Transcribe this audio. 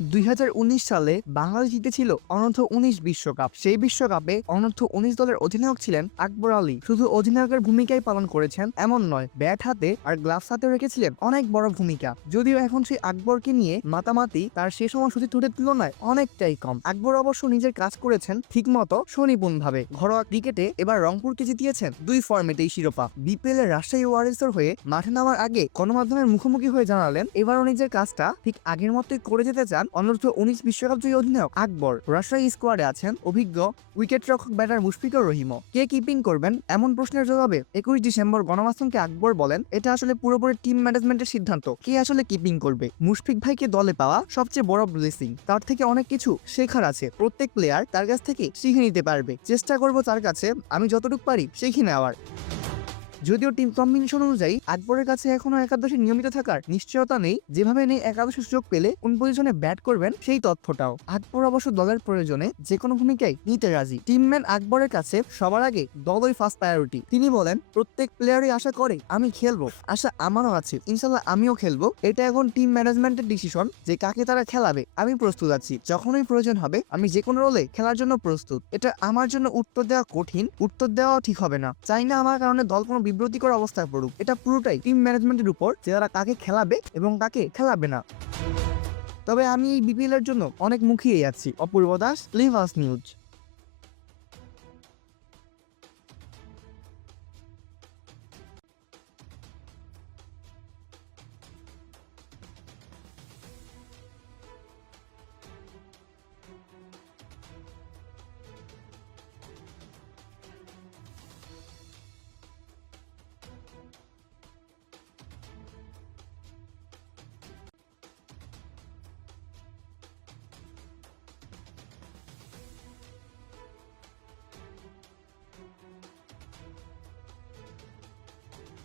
2019 সালে বাংলাদেশ জিতেছিল অনূর্ধ্ব-19 বিশ্বকাপ। সেই বিশ্বকাপে অনূর্ধ্ব-19 দলের অধিনায়ক ছিলেন আকবর আলী। শুধু অধিনায়কের ভূমিকাই পালন করেছেন এমন নয়, ব্যাট হাতে আর গ্লাভস হাতে রেখেছিলেন অনেক বড় ভূমিকা। যদিও এখন সেই আকবরকে নিয়ে মাতামাতি তার সে সময় সতীর্থদের তুলনায় অনেকটাই কম। আকবর অবশ্য নিজের কাজ করেছেন ঠিকমতো সুনিপুণভাবে। ঘরোয়া ক্রিকেটে এবার রংপুরকে জিতিয়েছেন 2 ফরম্যাটেই শিরোপা। বিপিএল এর রাজশাহী ওয়ারিয়র্সের হয়ে মাঠে নামার আগে গণমাধ্যমের মুখোমুখি হয়ে জানালেন এবারও নিজের কাজটা ঠিক আগের মতোই করে যেতে চান অনূর্ধ্ব-19 বিশ্বকাপ জয়ী অধিনায়ক আকবর। রাজশাহী স্কোয়াডে আছেন অভিজ্ঞ উইকেটরক্ষক ব্যাটার মুশফিকুর রহিমও। কে কিপিং করবেন এমন প্রশ্নের জবাবে 21 ডিসেম্বর গণমাধ্যমকে আকবর বলেন, এটা আসলে পুরোপুরি টিম ম্যানেজমেন্টের সিদ্ধান্ত কে আসলে কিপিং করবে। মুশফিক ভাইকে দলে পাওয়া সবচেয়ে বড় ব্লেসিং। তার থেকে অনেক কিছু শেখার আছে। প্রত্যেক প্লেয়ার তার কাছ থেকে শিখে নিতে পারবে। চেষ্টা করব তার কাছে আমি যতটুকু পারি শিখে নেওয়ার। যদিও টিম কম্বিনেশন অনুযায়ী আকবরের কাছে এখনো একাদশে নিয়মিত থাকার নিশ্চয়তা নেই। যেভাবে নেই একাদশে সুযোগ পেলে কোন পজিশনে ব্যাট করবেন সেই তথ্যটাও। আকবর অবশ্য দলের প্রয়োজনে যে কোনো ভূমিকায় নিতে রাজি। টিমম্যান আকবরের কাছে সবার আগে দলই ফার্স্ট প্রায়োরিটি। তিনি বলেন, প্রত্যেক প্লেয়ারই আশা করে আমি খেলবো, আশা আমারও আছে, ইনশাল্লাহ আমিও খেলবো। এটা এখন টিম ম্যানেজমেন্টের ডিসিশন যে কাকে তারা খেলাবে। আমি প্রস্তুত আছি, যখনই প্রয়োজন হবে আমি যে কোনো রোলে খেলার জন্য প্রস্তুত। এটা আমার জন্য উত্তর দেওয়া কঠিন, উত্তর দেওয়া ঠিক হবে না। চাই না আমার কারণে দল কোনো বিব্রতিকর অবস্থায় পড়ুক। এটা পুরোটাই টিম ম্যানেজমেন্টের উপর যে তারা কাকে খেলাবে এবং কাকে খেলাবে না। তবে আমি এই বিপিএল এর জন্য অনেক মুখিয়ে আছি। অপূর্ব দাস, লিভাস নিউজ।